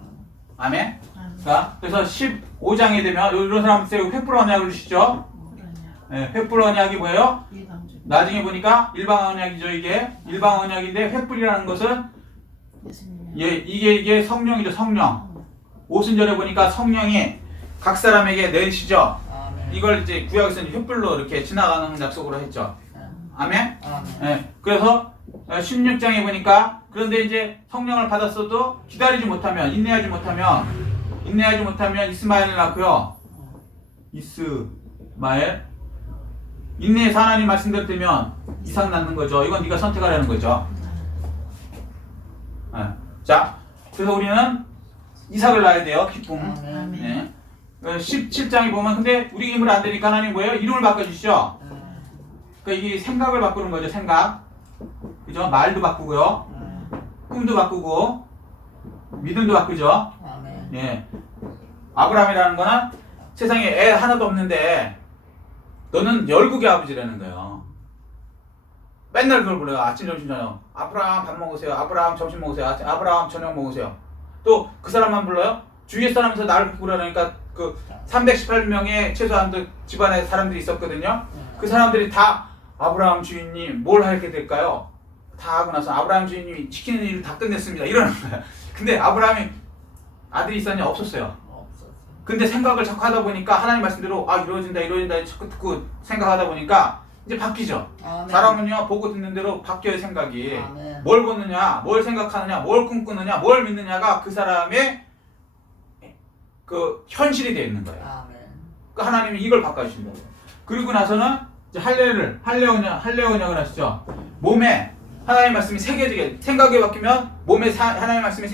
아멘. 자, 그래서 15장에 되면 이런 사람들 횃불 언약을 주시죠. 네, 횃불 언약이 뭐예요? 나중에 보니까 일방 언약이죠. 이게 일방 언약인데 횃불이라는 것은 이게 성령이죠. 성령. 오순절에 보니까 성령이 각 사람에게 내리시죠. 이걸 이제 구약에서 횃불로 이렇게 지나가는 약속으로 했죠. 아멘? 네, 그래서 16장에 보니까 그런데 이제 성령을 받았어도 기다리지 못하면 인내하지 못하면 이스마엘을 낳고요. 이스마엘 인내해서 하나님 말씀대로 되면 이삭 낳는 거죠. 이건 네가 선택하라는 거죠. 네. 자, 그래서 우리는 이삭을 낳아야 돼요. 기쁨. 네. 17장에 보면 근데 우리 힘으로 안 되니까 하나님 뭐예요? 이름을 바꿔주시죠. 그러니까 이게 생각을 바꾸는 거죠. 생각. 그죠? 말도 바꾸고요. 꿈도 바꾸고 믿음도 바꾸죠. 예. 아브라함이라는 거는 세상에 애 하나도 없는데 너는 열국의 아버지라는 거예요. 맨날 그걸 불러요. 아침, 점심, 저녁. 아브라함 밥 먹으세요. 아브라함 점심 먹으세요. 아브라함 저녁 먹으세요. 또 그 사람만 불러요? 주위의 사람에서 나를 부르라니까 그 318명의 최소한 집안에 사람들이 있었거든요. 그 사람들이 다 아브라함 주인님 뭘 하게 될까요? 다 하고 나서 아브라함 주인님이 시키는 일을 다 끝냈습니다. 이러는 거야. 근데 아브라함이 아들이 있었냐? 없었어요. 근데 생각을 자꾸 하다 보니까 하나님 말씀대로 이루어진다 자꾸 듣고 생각하다 보니까 이제 바뀌죠. 사람은요 보고 듣는 대로 바뀌어요. 생각이. 뭘 보느냐, 뭘 생각하느냐, 뭘 꿈꾸느냐, 뭘 믿느냐가 그 사람의 그 현실이 되어 있는 거예요. 그러니까 하나님이 이걸 바꿔주신다고요. 그리고 나서는 이제 할례언약을 하시죠. 몸에 하나님의 말씀이 새겨지게 생각이 바뀌면 몸에 하나님의 말씀이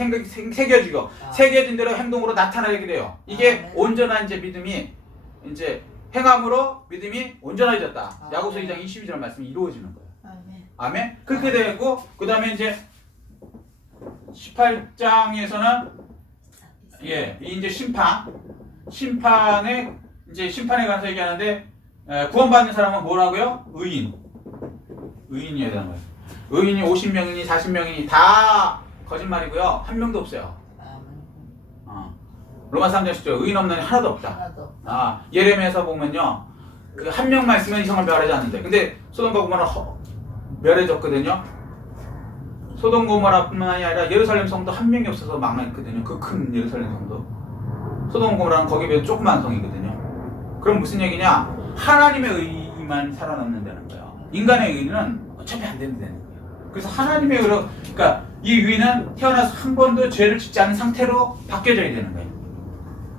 새겨지고 새겨진 대로 행동으로 나타나게 돼요. 이게 온전한 이제 믿음이 이제 행함으로 믿음이 온전해졌다. 야고보서 2장 22절 말씀이 이루어지는 거예요. 아멘. 아멘. 그렇게 되고 그 다음에 이제 18장에서는 이제 심판에 관해서 얘기하는데 구원받는 사람은 뭐라고요? 의인이어야 되는 거예요. 의인이 50명이니 40명이니 다 거짓말이고요. 한 명도 없어요. 로마 3장 10절 의인 없는 이 하나도 없다. 예레미야에서 보면요. 그 한 명만 있으면 이성을 멸하지 않는데 근데 소돔과 고모라 멸해졌거든요. 소돔 고모라뿐만 아니라 예루살렘 성도 한 명이 없어서 망했거든요. 그 큰 예루살렘 성도. 소돔 고모라는 거기에 비해 조그만 성이거든요. 그럼 무슨 얘기냐? 하나님의 의만 살아남는다는 거예요. 인간의 의는 어차피 안 된다는 거예요. 그래서 하나님의 의로, 그러니까 이 의는 태어나서 한 번도 죄를 짓지 않은 상태로 바뀌어져야 되는 거예요.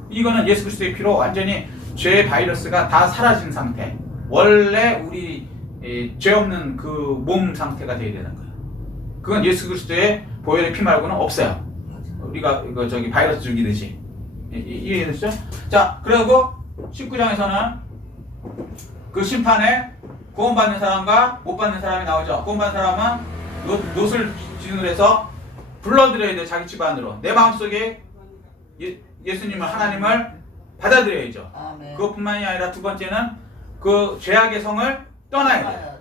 이거는 예수 그리스도의 피로 완전히 죄의 바이러스가 다 사라진 상태. 원래 우리 죄 없는 그 몸 상태가 돼야 되는 거예요. 그건 예수 그리스도의 보혈의 피 말고는 없어요. 우리가 이거 바이러스 죽이듯이. 이해되시죠? 자, 그리고 19장에서는 그 심판에 구원받는 사람과 못 받는 사람이 나오죠. 구원받는 사람은 놋을 기준으로 해서 불러들여야 돼요. 자기 집안으로. 내 마음속에 예수님을 하나님을 받아들여야죠. 그것뿐만이 아니라 두 번째는 그 죄악의 성을 떠나야 돼요.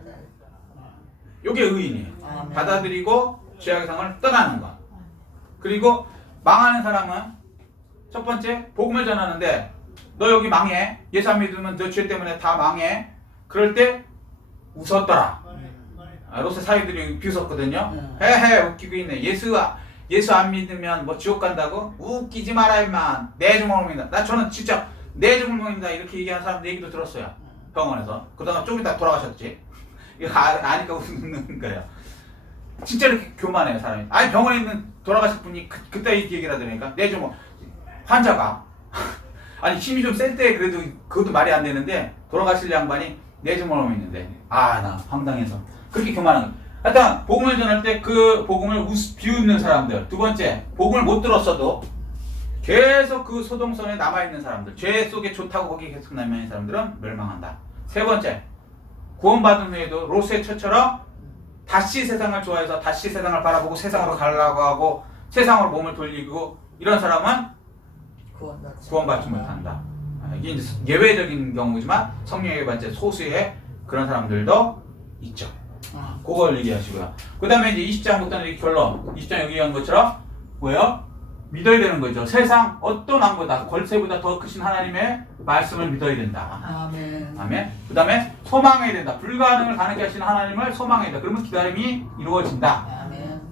이게 의인이에요. 받아들이고 죄악의 성을 떠나는 것. 그리고 망하는 사람은 첫 번째 복음을 전하는데 너 여기 망해. 예수 안 믿으면 너 죄 때문에 다 망해. 그럴 때 웃었더라. 로스 사위들이 비웃었거든요. 헤헤 웃기고 있네. 예수 안 믿으면 뭐 지옥 간다고? 웃기지 마라 임마. 내 주먹을 믿는다. 저는 진짜 내 주먹을 믿는다 이렇게 얘기하는 사람들 얘기도 들었어요. 병원에서. 그러다가 좀 이따 돌아가셨지. 이거 아니까 웃는 거예요. 진짜 이렇게 교만해요 사람이. 아니 병원에 있는 돌아가실 분이 그때 얘기를 하더니까 내 주먹 환자가 아니 힘이 좀 센 때 그래도 그것도 말이 안 되는데 돌아가실 양반이 내 주먹을 믿는데 나 황당해서 그렇게 교만한 거예요. 하여튼 복음을 전할 때 그 복음을 비웃는 사람들. 두 번째 복음을 못 들었어도 계속 그 소동선에 남아있는 사람들, 죄 속에 좋다고 거기 계속 남아있는 사람들은 멸망한다. 세 번째 구원받은 후에도 롯의 처처럼 다시 세상을 좋아해서 다시 세상을 바라보고 세상으로 가려고 하고 세상으로 몸을 돌리고 이런 사람은 구원받지 못한다. 이게 이제 예외적인 경우지만 성령의 반제 소수의 그런 사람들도 있죠. 그걸 얘기하시고요. 그 다음에 이제 20장부터는 이렇게 결론. 20장 여기 얘기한 것처럼 뭐예요? 믿어야 되는 거죠. 세상 어떤 왕보다 권세보다 더 크신 하나님의 말씀을 믿어야 된다. 아멘. 그 다음에 소망해야 된다. 불가능을 가능케 하시는 하나님을 소망해야 된다. 그러면 기다림이 이루어진다.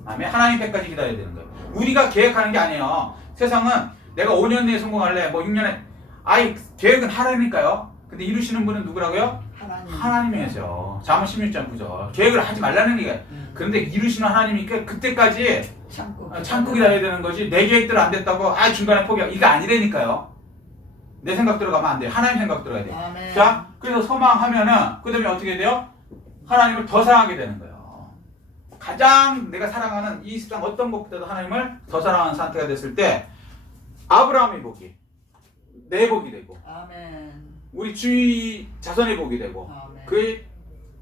아멘. 하나님 때까지 기다려야 되는 거예요. 우리가 계획하는 게 아니에요. 세상은 내가 5년 내에 성공할래, 뭐 6년에 계획은 하나님일까요? 근데 이루시는 분은 누구라고요? 하나님이세요. 잠언 16장 9절. 계획을 하지 말라는 얘기예요. 그런데 이루시는 하나님이니까 그때까지 참고 기다려야 되는 거지. 내 계획대로 안 됐다고 중간에 포기하고 이거 아니라니까요. 내 생각대로 가면 안 돼요. 하나님 생각대로 가야 돼요. 자, 그래서 소망하면은 그 다음에 어떻게 돼요? 하나님을 더 사랑하게 되는 거예요. 가장 내가 사랑하는 이 세상 어떤 것보다도 하나님을 더 사랑하는 상태가 됐을 때 아브라함의 복이 내 복이 되고 우리 주위 자손의 복이 되고 그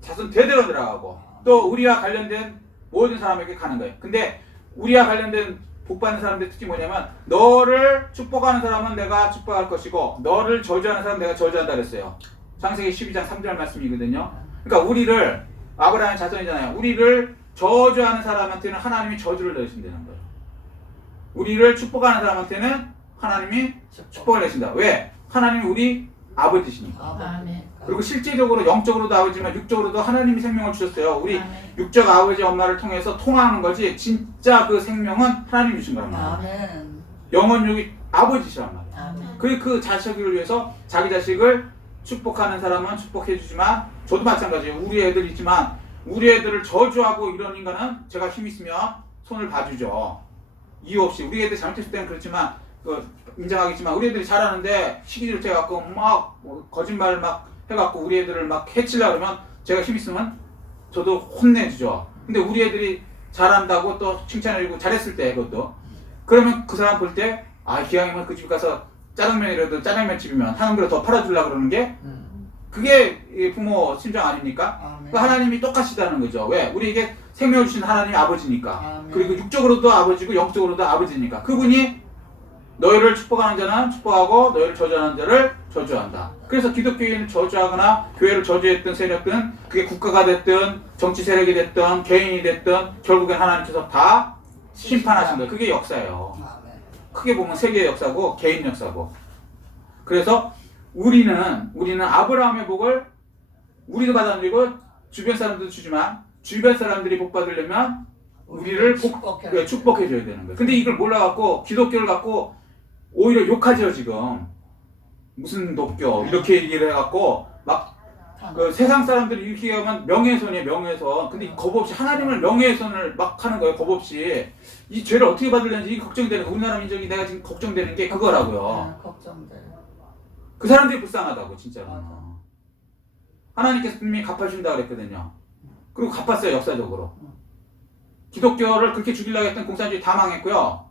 자손 대대로 들어가고 또 우리와 관련된 모든 사람에게 가는 거예요. 근데 우리와 관련된 복받는 사람들 특히 뭐냐면 너를 축복하는 사람은 내가 축복할 것이고 너를 저주하는 사람은 내가 저주한다 그랬어요. 창세기 12장 3절 말씀이거든요. 그러니까 우리를 아브라함의 자손이잖아요. 우리를 저주하는 사람한테는 하나님이 저주를 내신다는 거예요. 우리를 축복하는 사람한테는 하나님이 축복을 내신다. 왜? 하나님이 우리 아버지시니까. 그리고 실제적으로 영적으로도 아버지지만 육적으로도 하나님이 생명을 주셨어요. 우리 육적 아버지 엄마를 통해서 통하는 거지 진짜 그 생명은 하나님이 주신 거란 말이에요. 영혼육이 아버지시란 말이에요. 그 자식을 위해서 자기 자식을 축복하는 사람은 축복해 주지만 저도 마찬가지예요. 우리 애들 있지만 우리 애들을 저주하고 이런 인간은 제가 힘 있으면 손을 봐주죠. 이유 없이 우리 애들 잘못했을 때는 그렇지만 인정하겠지만 우리 애들이 잘하는데 시기질투 해갖고 막 거짓말 막 해갖고 우리 애들을 막 해치려고 그러면 제가 힘 있으면 저도 혼내주죠. 근데 우리 애들이 잘한다고 또 칭찬해주고 잘했을 때 그것도 그러면 그 사람 볼 때 아 기왕이면 그 집 가서 짜장면이라도 짜장면 집이면 한 그릇 더 팔아주려고 그러는 게 그게 이 부모 심정 아닙니까? 아멘. 그 하나님이 똑같이다는 거죠. 왜? 우리에게 생명을 주신 하나님이 아버지니까. 아멘. 그리고 육적으로도 아버지고 영적으로도 아버지니까. 그분이 너희를 축복하는 자는 축복하고 너희를 저주하는 자를 저주한다. 그래서 기독교인을 저주하거나 교회를 저주했던 세력들은 그게 국가가 됐든 정치 세력이 됐든 개인이 됐든 결국엔 하나님께서 다 심판하신 거예요. 그게 역사예요. 아멘. 크게 보면 세계의 역사고 개인 역사고. 그래서 우리는 아브라함의 복을 우리도 받아들이고 주변 사람들도 주지만 주변 사람들이 복 받으려면 우리를 축복해 줘야 되는 거예요. 근데 이걸 몰라갖고 기독교를 갖고 오히려 욕하죠 지금. 무슨 독교 이렇게 얘기를 해갖고 막 그 세상 사람들이 이렇게 하면 명예훼손이에요 명예훼손. 근데 겁 없이 하나님을 명예훼손을 막 하는 거예요. 겁 없이 이 죄를 어떻게 받으려는지 걱정되는 거. 우리나라 민족이 내가 지금 걱정되는 게 그거라고요. 걱정돼. 그 사람들이 불쌍하다고 진짜로. 맞아. 하나님께서 분명히 갚아준다 그랬거든요. 그리고 갚았어요 역사적으로. 기독교를 그렇게 죽이려고 했던 공산주의 다 망했고요.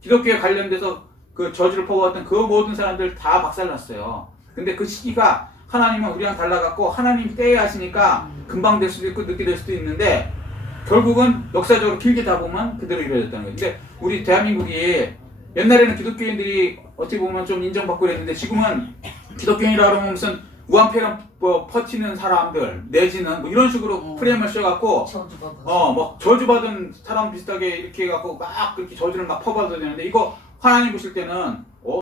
기독교에 관련돼서 그 저주를 퍼부었던 그 모든 사람들 다 박살났어요. 근데 그 시기가 하나님은 우리랑 달라갖고 하나님이 때에 하시니까 금방 될 수도 있고 늦게 될 수도 있는데 결국은 역사적으로 길게 다 보면 그대로 이루어졌다는 거예요. 근데 우리 대한민국이 옛날에는 기독교인들이 어떻게 보면 좀 인정받고 그랬는데 지금은 기독교인이라 그러면 무슨 우한폐렴 퍼치는 사람들 내지는 뭐 이런 식으로 프레임을 씌워갖고 뭐 저주받은 사람 비슷하게 이렇게 해갖고 막 그렇게 저주를 막 퍼받아야 되는데 이거 하나님 보실 때는